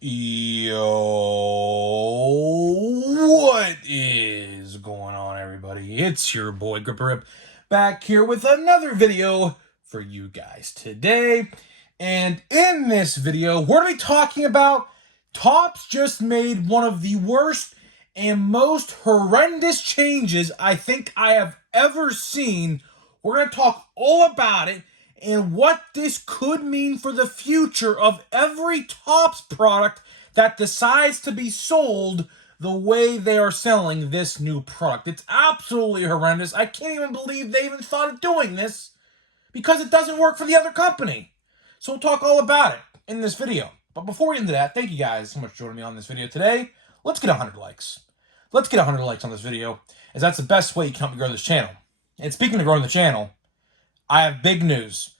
Yo, what is going on, everybody? It's your boy Gripper Rip back here with another video for you guys today. And in this video, we're going to be talking about Topps just made one of the worst and most horrendous changes I think I have ever seen. We're going to talk all about it and what this could mean for the future of every Topps product that decides to be sold the way they are selling this new product. It's absolutely horrendous. I can't even believe they even thought of doing this because it doesn't work for the other company. So we'll talk all about it in this video. But before we get into that, thank you guys so much for joining me on this video today. Let's get 100 likes. Let's get 100 likes on this video, as that's the best way you can help me grow this channel. And speaking of growing the channel, I have big news.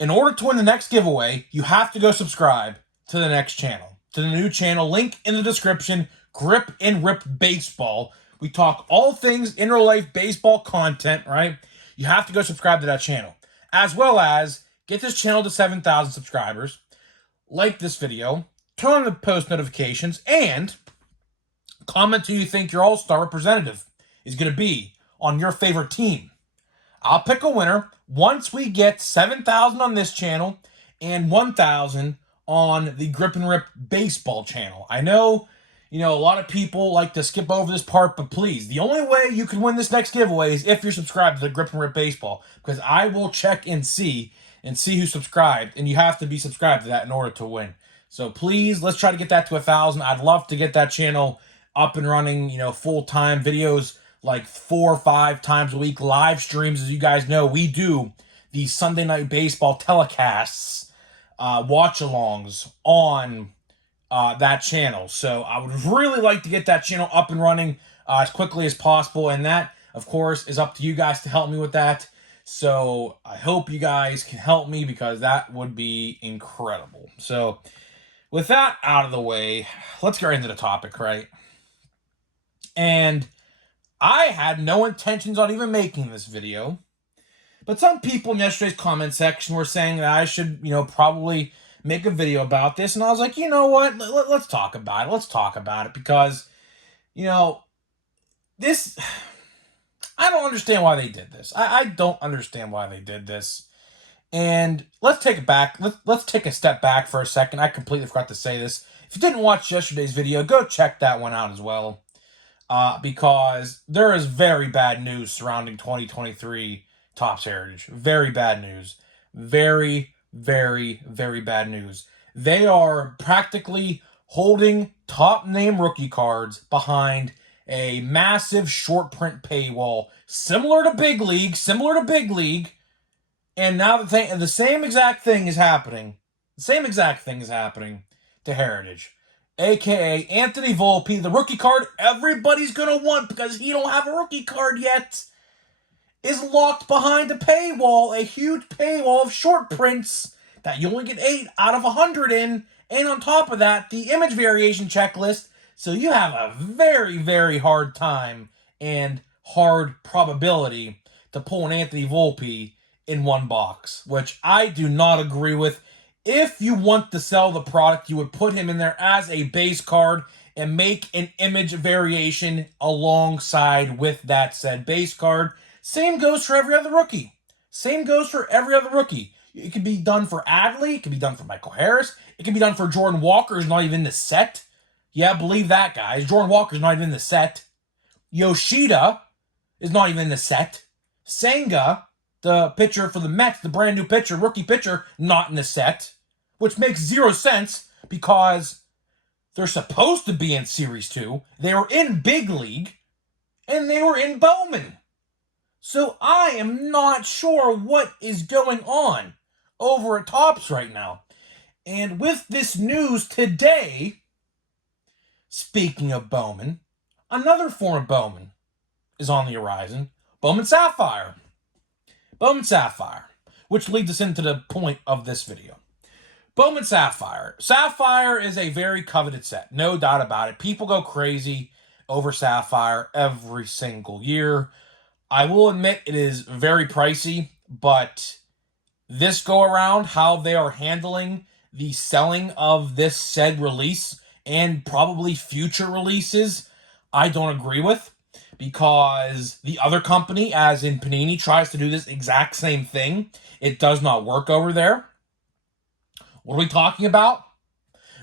In order to win the next giveaway, you have to go subscribe to the next channel, to the new channel, link in the description, Grip and Rip Baseball. We talk all things in real life baseball content, right? You have to go subscribe to that channel, as well as get this channel to 7,000 subscribers, like this video, turn on the post notifications, and comment who you think your all-star representative is going to be on your favorite team. I'll pick a winner once we get 7,000 on this channel and 1,000 on the Grip and Rip Baseball channel. I know, a lot of people like to skip over this part, but please, the only way you can win this next giveaway is if you're subscribed to the Grip and Rip Baseball, because I will check and see who subscribed, and you have to be subscribed to that in order to win. So please, let's try to get that to 1,000. I'd love to get that channel up and running, full-time videos, like 4 or 5 times a week, live streams. As you guys know, we do the Sunday Night Baseball telecasts, watch-alongs on that channel. So I would really like to get that channel up and running as quickly as possible, and that, of course, is up to you guys to help me with that. So I hope you guys can help me, because that would be incredible. So with that out of the way, let's get right into the topic, right? And I had no intentions on even making this video, but some people in yesterday's comment section were saying that I should, probably make a video about this, and I was like, you know what, let's talk about it. Let's talk about it, because, this, I don't understand why they did this. I don't understand why they did this. And let's take it back. Let's take a step back for a second. I completely forgot to say this. If you didn't watch yesterday's video, go check that one out as well. Because there is very bad news surrounding 2023 Topps Heritage. Very bad news. Very, very, very bad news. They are practically holding top name rookie cards behind a massive short print paywall, similar to Big League, and now the same exact thing is happening. The same exact thing is happening to Heritage, a.k.a. Anthony Volpe, the rookie card everybody's going to want because he don't have a rookie card yet, is locked behind a paywall, a huge paywall of short prints that you only get 8 out of 100 in, and on top of that, the image variation checklist, so you have a very, very hard time and hard probability to pull an Anthony Volpe in one box, which I do not agree with. If you want to sell the product, you would put him in there as a base card and make an image variation alongside with that said base card. Same goes for every other rookie. It can be done for Adley. It can be done for Michael Harris. It can be done for Jordan Walker, who's not even in the set. Yeah, believe that, guys. Jordan Walker's not even in the set. Yoshida is not even in the set. Senga, the pitcher for the Mets, the brand new pitcher, rookie pitcher, not in the set, which makes 0 sense because they're supposed to be in Series 2. They were in Big League, and they were in Bowman. So I am not sure what is going on over at Topps right now. And with this news today, speaking of Bowman, another form of Bowman is on the horizon, Bowman Sapphire. Bowman Sapphire, which leads us into the point of this video. Bowman Sapphire. Sapphire is a very coveted set, no doubt about it. People go crazy over Sapphire every single year. I will admit it is very pricey, but this go around, how they are handling the selling of this said release and probably future releases, I don't agree with, because the other company, as in Panini, tries to do this exact same thing. It does not work over there. What are we talking about?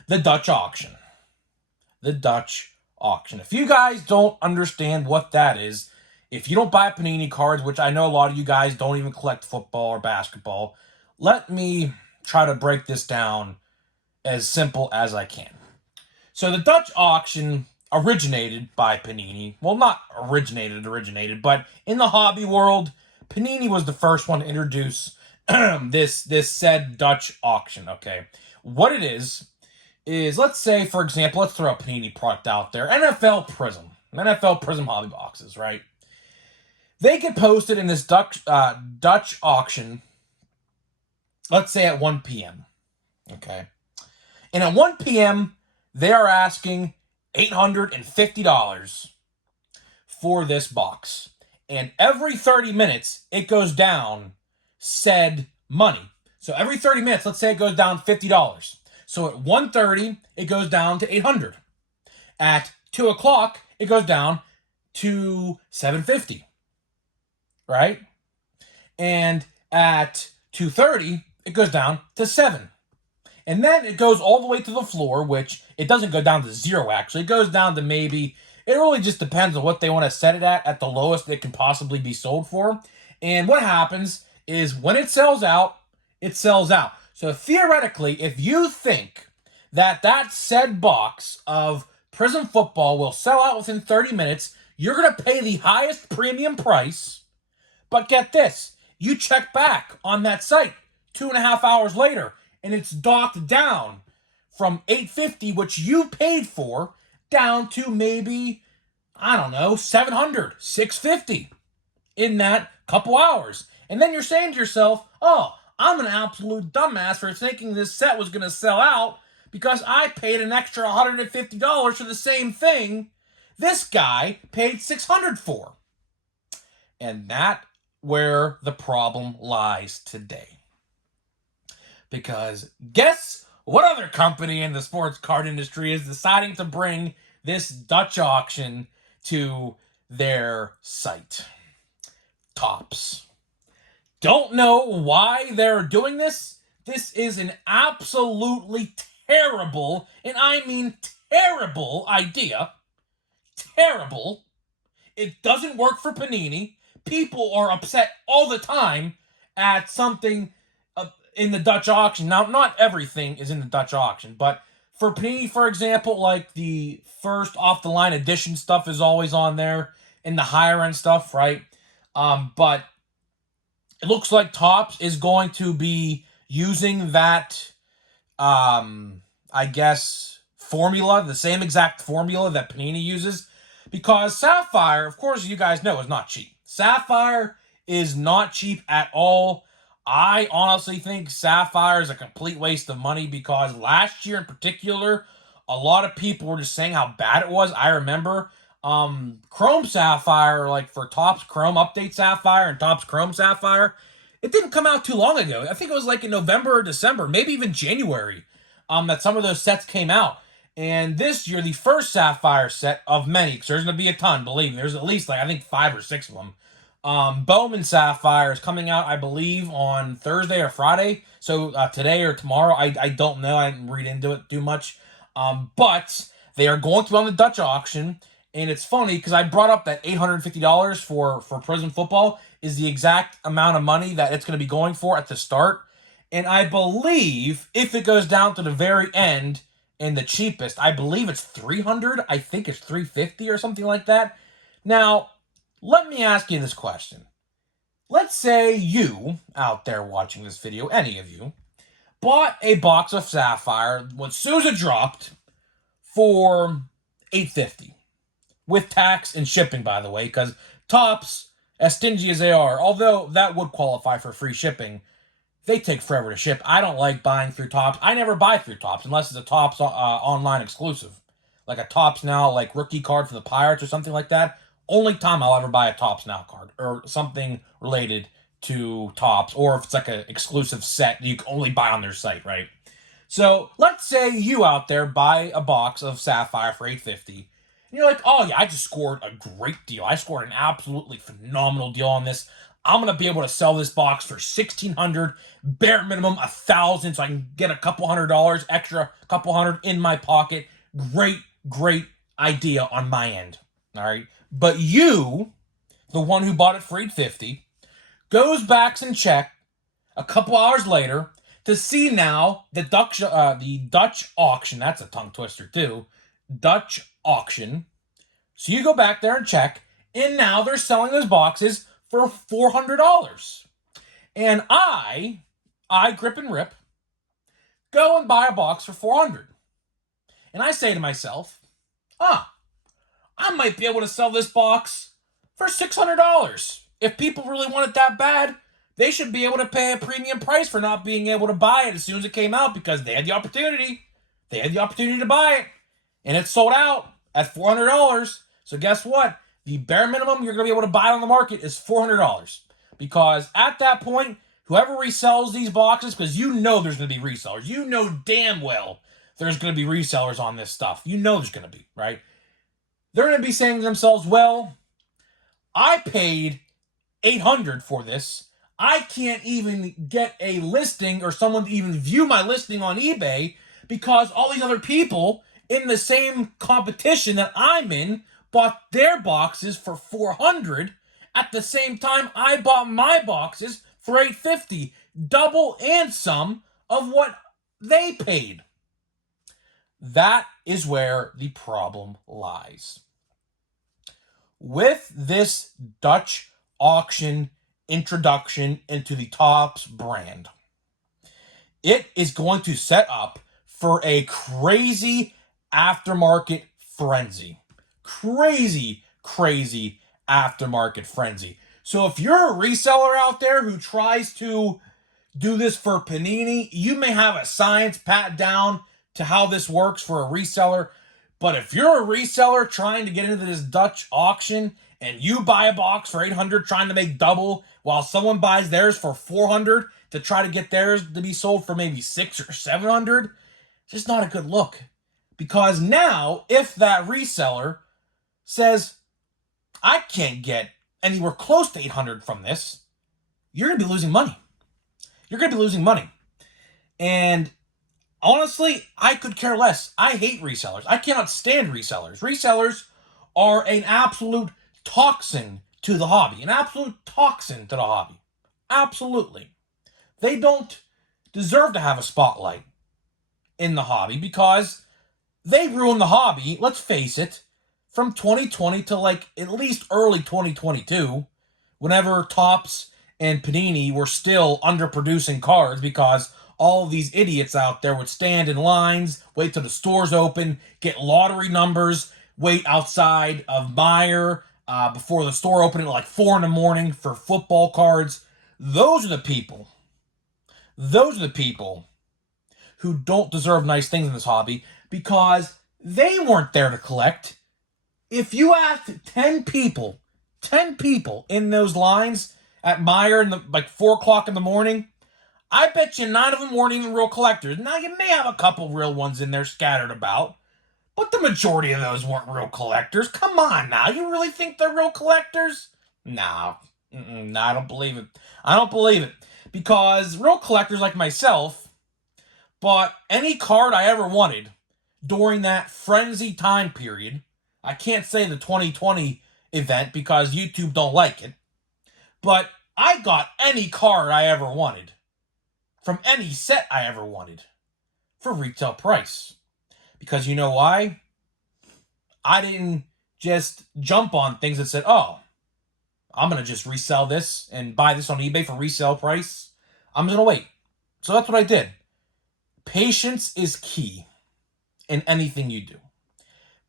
The Dutch auction. The Dutch auction. If you guys don't understand what that is, if you don't buy Panini cards, which I know a lot of you guys don't even collect football or basketball, let me try to break this down as simple as I can. So the Dutch auction originated by Panini. Well, not originated, but in the hobby world, Panini was the first one to introduce this said Dutch auction, okay? What it is, let's say, for example, let's throw a Panini product out there. NFL Prism hobby boxes, right? They get posted in this Dutch auction, let's say at 1 p.m., okay? And at 1 p.m., they are asking $850 for this box. And every 30 minutes, it goes down said money. So every 30 minutes, let's say it goes down $50. So at 1:30, it goes down to $800. At 2 o'clock, it goes down to $750, right? And at 2:30, it goes down to $7. And then it goes all the way to the floor, which it doesn't go down to zero, actually. It goes down to maybe, it really just depends on what they want to set it at the lowest it can possibly be sold for. And what happens is when it sells out, it sells out. So theoretically, if you think that that said box of Prism Football will sell out within 30 minutes, you're going to pay the highest premium price. But get this, you check back on that site 2.5 hours later, and it's docked down from $850, which you paid for, down to maybe, I don't know, $700, $650 in that couple hours. And then you're saying to yourself, oh, I'm an absolute dumbass for thinking this set was going to sell out because I paid an extra $150 for the same thing this guy paid $600 for. And that's where the problem lies today. Because guess what other company in the sports card industry is deciding to bring this Dutch auction to their site? Topps. Don't know why they're doing this. This is an absolutely terrible, and I mean terrible idea. Terrible. It doesn't work for Panini. People are upset all the time at something in the Dutch auction. Now, not everything is in the Dutch auction, but for Panini, for example, like the first off-the-line edition stuff is always on there, and the higher-end stuff, right? But it looks like Topps is going to be using that, I guess, formula, the same exact formula that Panini uses, because Sapphire, of course, you guys know, is not cheap. Sapphire is not cheap at all. I honestly think Sapphire is a complete waste of money because last year in particular, a lot of people were just saying how bad it was. I remember Chrome Sapphire, like for Topps Chrome Update Sapphire and Topps Chrome Sapphire, it didn't come out too long ago. I think it was like in November or December, maybe even January, that some of those sets came out. And this year, the first Sapphire set of many, because there's going to be a ton, believe me. There's at least, like, I think 5 or 6 of them. Bowman Sapphire is coming out, I believe, on Thursday or Friday. So today or tomorrow, I don't know. I didn't read into it too much. But they are going to be on the Dutch auction. And it's funny because I brought up that $850 for Prism Football is the exact amount of money that it's going to be going for at the start. And I believe if it goes down to the very end and the cheapest, I believe it's $300. I think it's $350 or something like that. Now, let me ask you this question. Let's say you, out there watching this video, any of you, bought a box of Sapphire when Sousa dropped for $850. With tax and shipping, by the way, because Topps, as stingy as they are, although that would qualify for free shipping, they take forever to ship. I don't like buying through Topps. I never buy through Topps unless it's a Topps online exclusive. Like a Topps Now, like rookie card for the Pirates or something like that. Only time I'll ever buy a Topps Now card or something related to Topps, or if it's like an exclusive set that you can only buy on their site, right? So let's say you out there buy a box of Sapphire for $8.50. And you're like, oh yeah, I just scored a great deal. I scored an absolutely phenomenal deal on this. I'm going to be able to sell this box for $1,600, bare minimum $1,000, so I can get a couple $100 extra, a couple hundred in my pocket. Great idea on my end. All right. But you, the one who bought it for $8.50, goes back and check a couple hours later to see now the Dutch auction. That's a tongue twister too. Dutch auction. So you go back there and check, and now they're selling those boxes for $400. And I grip and rip, go and buy a box for $400. And I say to myself, I might be able to sell this box for $600. If people really want it that bad, they should be able to pay a premium price for not being able to buy it as soon as it came out, because they had the opportunity. They had the opportunity to buy it. And it sold out at $400. So guess what? The bare minimum you're going to be able to buy on the market is $400. Because at that point, whoever resells these boxes, because you know there's going to be resellers. You know damn well there's going to be resellers on this stuff. You know there's going to be, right? They're going to be saying to themselves, well, I paid $800 for this. I can't even get a listing or someone to even view my listing on eBay because all these other people in the same competition that I'm in bought their boxes for $400 at the same time I bought my boxes for $850, double and some of what they paid. That is where the problem lies. With this Dutch auction introduction into the Topps brand, it is going to set up for a crazy aftermarket frenzy. Crazy aftermarket frenzy. So if you're a reseller out there who tries to do this for Panini, you may have a science pat down to how this works for a reseller. But if you're a reseller trying to get into this Dutch auction and you buy a box for $800 trying to make double while someone buys theirs for $400 to try to get theirs to be sold for maybe $600 or $700, it's just not a good look. Because now, if that reseller says, I can't get anywhere close to $800 from this, you're going to be losing money. You're going to be losing money. And honestly, I could care less. I hate resellers. I cannot stand resellers. Resellers are an absolute toxin to the hobby. An absolute toxin to the hobby. Absolutely. They don't deserve to have a spotlight in the hobby because they ruined the hobby, let's face it, from 2020 to like at least early 2022, whenever Topps and Panini were still underproducing cards because all of these idiots out there would stand in lines, wait till the stores open, get lottery numbers, wait outside of Meijer before the store opened at like 4 in the morning for football cards. Those are the people who don't deserve nice things in this hobby because they weren't there to collect. If you asked 10 people in those lines at Meijer in like 4 o'clock in the morning, I bet you 9 of them weren't even real collectors. Now, you may have a couple real ones in there scattered about, but the majority of those weren't real collectors. Come on now. You really think they're real collectors? No. No, I don't believe it. I don't believe it. Because real collectors like myself bought any card I ever wanted during that frenzy time period. I can't say the 2020 event because YouTube don't like it. But I got any card I ever wanted from any set I ever wanted for retail price. Because you know why? I didn't just jump on things that said, oh, I'm going to just resell this and buy this on eBay for resale price. I'm going to wait. So that's what I did. Patience is key in anything you do.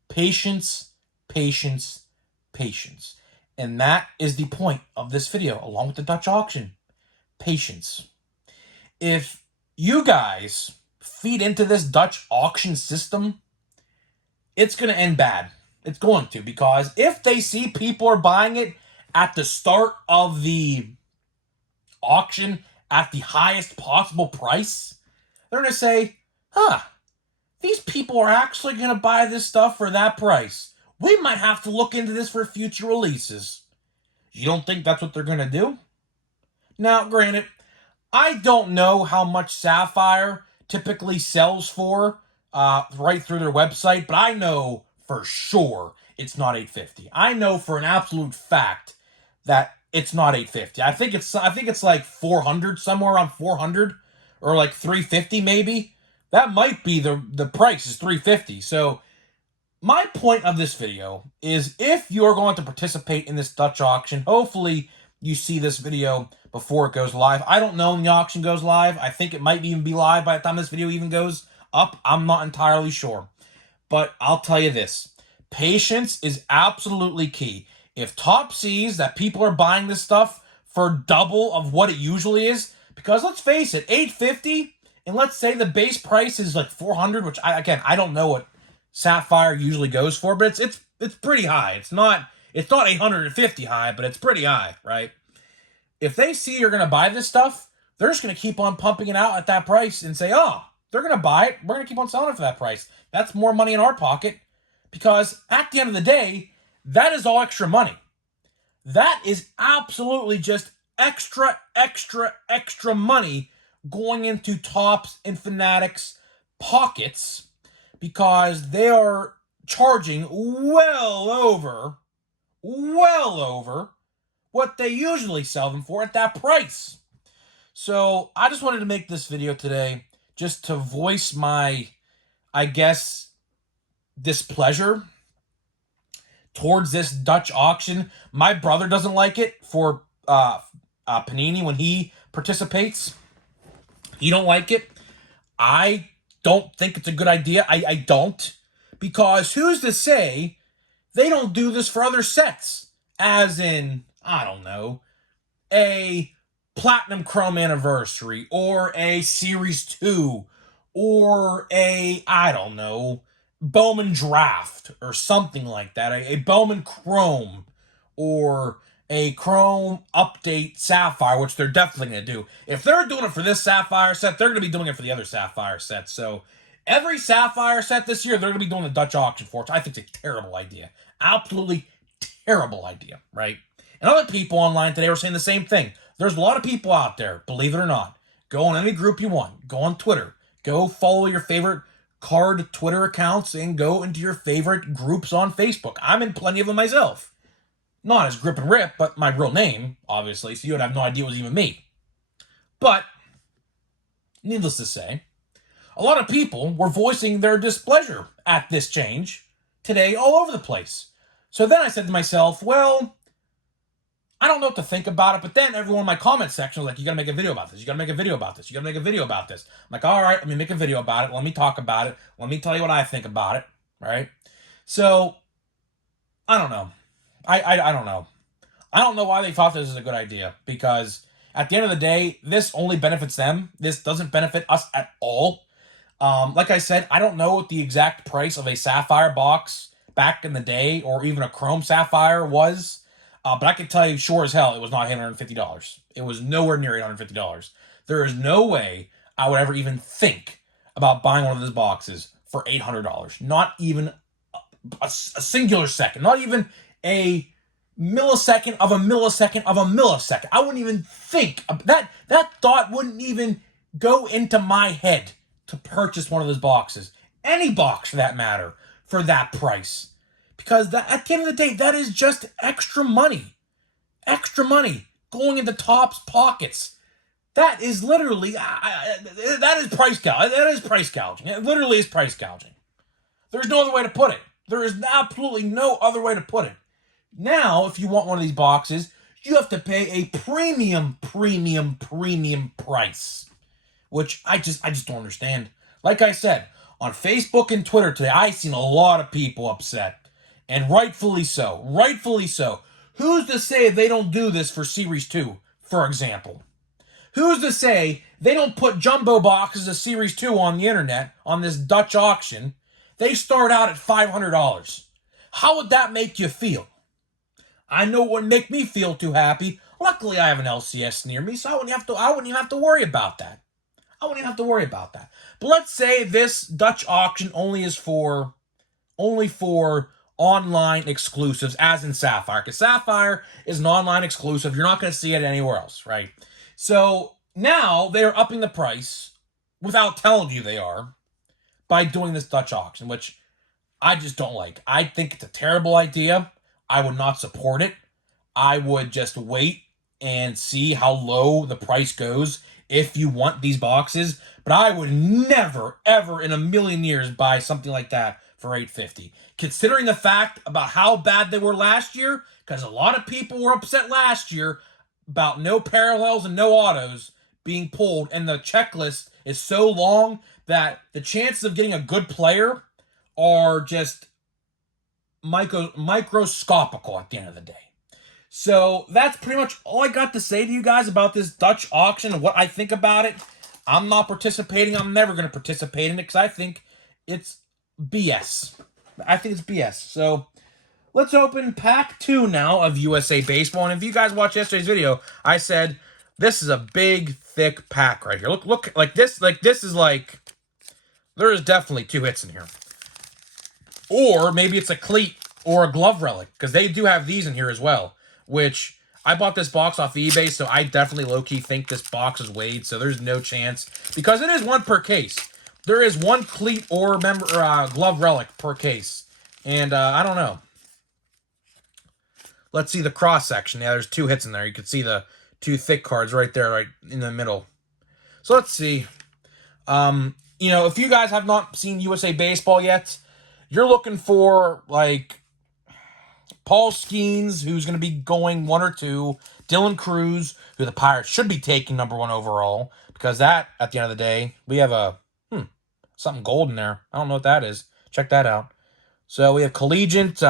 Patience, patience, patience. And that is the point of this video, along with the Dutch auction. Patience. If you guys feed into this Dutch auction system, it's going to end bad. It's going to, because if they see people are buying it at the start of the auction at the highest possible price, they're going to say, huh, these people are actually going to buy this stuff for that price. We might have to look into this for future releases. You don't think that's what they're going to do? Now, granted, I don't know how much Sapphire typically sells for right through their website, but I know for sure it's not $850. I know for an absolute fact that it's not $850. I think it's like 400, somewhere around 400, or like 350 maybe. That might be the price is 350. So my point of this video is, if you're going to participate in this Dutch auction, hopefully you see this video before it goes live. I don't know when the auction goes live. I think it might even be live by the time this video even goes up. I'm not entirely sure. But I'll tell you this. Patience is absolutely key. If Top sees that people are buying this stuff for double of what it usually is, because let's face it, $850, and let's say the base price is like $400, which I don't know what Sapphire usually goes for, but it's pretty high. It's not $850 high, but it's pretty high, right? If they see you're going to buy this stuff, they're just going to keep on pumping it out at that price and say, oh, they're going to buy it. We're going to keep on selling it for that price. That's more money in our pocket, because at the end of the day, that is all extra money. That is absolutely just extra money going into Topps and Fanatics pockets, because they are charging well over what they usually sell them for at that price. So I just wanted to make this video today just to voice my, I guess, displeasure towards this Dutch auction. My brother doesn't like it for Panini when he participates. He don't like it. I don't think it's a good idea. I don't. Because who's to say they don't do this for other sets? As in, I don't know, a Platinum Chrome Anniversary, or a Series 2, or a, I don't know, Bowman Draft, or something like that. A Bowman Chrome, or a Chrome Update Sapphire, which they're definitely going to do. If they're doing it for this Sapphire set, they're going to be doing it for the other Sapphire sets. So every Sapphire set this year, they're going to be doing the Dutch auction for, which I think is a terrible idea. Absolutely terrible idea, right? And other people online today were saying the same thing. There's a lot of people out there, believe it or not. Go on any group you want. Go on Twitter. Go follow your favorite card Twitter accounts and go into your favorite groups on Facebook. I'm in plenty of them myself. Not as Grip and Rip, but my real name, obviously, so you would have no idea it was even me. But, needless to say, a lot of people were voicing their displeasure at this change today all over the place. So then I said to myself, well, I don't know what to think about it, but then everyone in my comment section was like, you gotta make a video about this, you gotta make a video about this, you gotta make a video about this. I'm like, all right, let me make a video about it, let me talk about it, let me tell you what I think about it, right? So, I don't know. I don't know. I don't know why they thought this is a good idea, because at the end of the day, this only benefits them. This doesn't benefit us at all. Like I said, I don't know what the exact price of a Sapphire box back in the day, or even a Chrome Sapphire was. But I can tell you sure as hell it was not $850. It was nowhere near $850. There is no way I would ever even think about buying one of those boxes for $800. Not even a singular second. Not even a millisecond of a millisecond of a millisecond. I wouldn't even think of that. That thought wouldn't even go into my head to purchase one of those boxes. Any box, for that matter, for that price. Because at the end of the day, that is just extra money. Extra money going into Topps pockets. That is literally, that is price gouging. That is price gouging. It literally is price gouging. There's no other way to put it. There is absolutely no other way to put it. Now, if you want one of these boxes, you have to pay a premium price. Which I just don't understand. Like I said, on Facebook and Twitter today, I've seen a lot of people upset. And rightfully so. Rightfully so. Who's to say they don't do this for Series 2, for example? Who's to say they don't put jumbo boxes of Series 2 on the internet, on this Dutch auction? They start out at $500. How would that make you feel? I know it wouldn't make me feel too happy. Luckily, I have an LCS near me, so I wouldn't even have to worry about that. I wouldn't even have to worry about that. But let's say this Dutch auction only for online exclusives, as in Sapphire, because Sapphire is an online exclusive. You're not going to see it anywhere else, right? So now they're upping the price without telling you they are by doing this Dutch auction, which I just don't like. I think it's a terrible idea. I would not support it. I would just wait and see how low the price goes if you want these boxes. But I would never, ever in a million years buy something like that for $8.50. Considering the fact about how bad they were last year, because a lot of people were upset last year about no parallels and no autos being pulled, and the checklist is so long that the chances of getting a good player are just microscopical at the end of the day. So that's pretty much all I got to say to you guys about this Dutch auction and what I think about it. I'm not participating. I'm never going to participate in it because I think it's BS. I think it's BS. So let's open pack 2 now of USA Baseball. And if you guys watched yesterday's video, I said this is a big, thick pack right here. Look, like this is like, there is definitely 2 hits in here. Or maybe it's a cleat or a glove relic, because they do have these in here as well, which I bought this box off eBay, so I definitely low-key think this box is weighed, so there's no chance, because it is 1 per case. There is 1 cleat or glove relic per case, and I don't know. Let's see the cross-section. Yeah, there's 2 hits in there. You can see the 2 thick cards right there, right in the middle. So let's see. You know, if you guys have not seen USA Baseball yet, you're looking for, like, Paul Skeens, who's going to be going 1 or 2. Dylan Cruz, who the Pirates should be taking #1 overall. Because that, at the end of the day, we have a, something gold in there. I don't know what that is. Check that out. So we have Collegiate,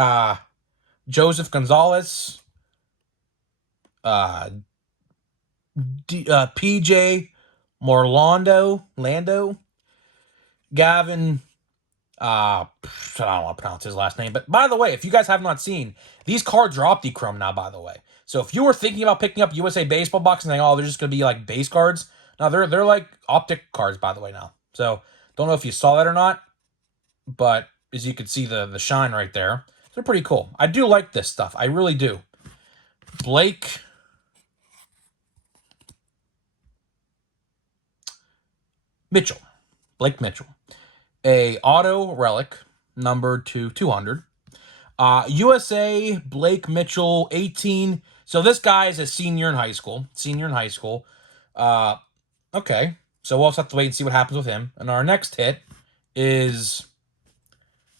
Joseph Gonzalez, PJ Lando, Gavin, I don't want to pronounce his last name, but by the way, if you guys have not seen, these cards are Optichrome now, by the way. So if you were thinking about picking up USA Baseball box and saying, oh, they're just going to be like base cards, no, they're like optic cards, by the way, now. So don't know if you saw that or not, but as you can see the shine right there, they're pretty cool. I do like this stuff. I really do. Blake Mitchell. A auto relic, numbered to 200. USA Blake Mitchell, 18. So this guy is a senior in high school. Okay. So we'll also have to wait and see what happens with him. And our next hit is...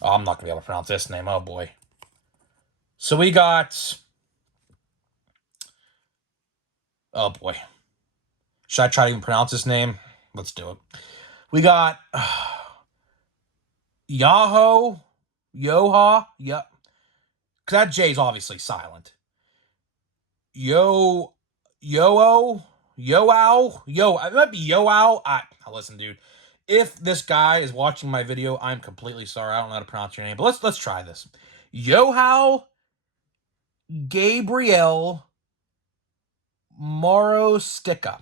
Oh, I'm not going to be able to pronounce this name. Oh, boy. So we got... Oh, boy. Should I try to even pronounce this name? Let's do it. We got... Yoha, yeah. Because that J is obviously silent. It might be Yoao. Listen, dude. If this guy is watching my video, I'm completely sorry. I don't know how to pronounce your name, but let's try this. Yohao Gabriel Morostica.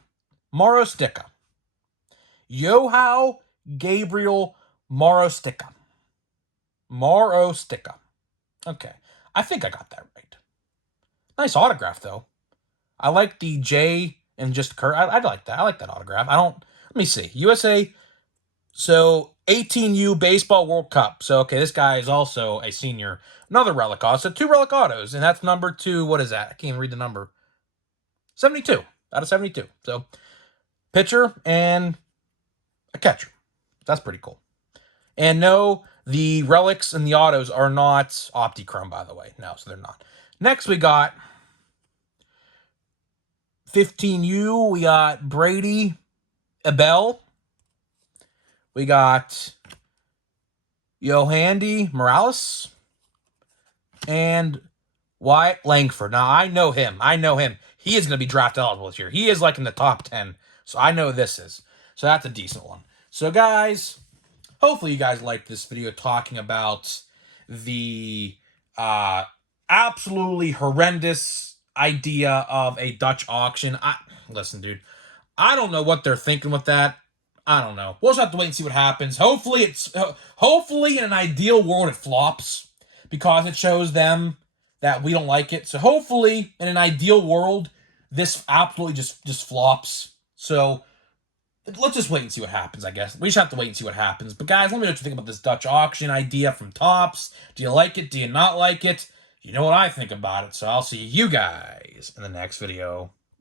Yohao Gabriel Morostica. Okay. I think I got that right. Nice autograph, though. I like the J and just Kurt. I like that. I like that autograph. Let me see. USA. So, 18U Baseball World Cup. So, okay, this guy is also a senior. Another relic auto. So, 2 relic autos. And that's number 2. What is that? I can't even read the number. 72. Out of 72. So, pitcher and a catcher. That's pretty cool. And no, the relics and the autos are not Optichrome, by the way. No, so they're not. Next, we got 15U. We got Brady Abel. We got Yohandy Morales. And Wyatt Langford. Now, I know him. He is going to be draft eligible this year. He is like in the top 10. So I know this is. So that's a decent one. So, guys... Hopefully you guys liked this video talking about the absolutely horrendous idea of a Dutch auction. Listen, dude, I don't know what they're thinking with that. I don't know. We'll just have to wait and see what happens. Hopefully in an ideal world it flops because it shows them that we don't like it. So hopefully in an ideal world this absolutely just flops. So let's just wait and see what happens, I guess. We just have to wait and see what happens. But guys, let me know what you think about this Dutch auction idea from Topps. Do you like it? Do you not like it? You know what I think about it. So I'll see you guys in the next video.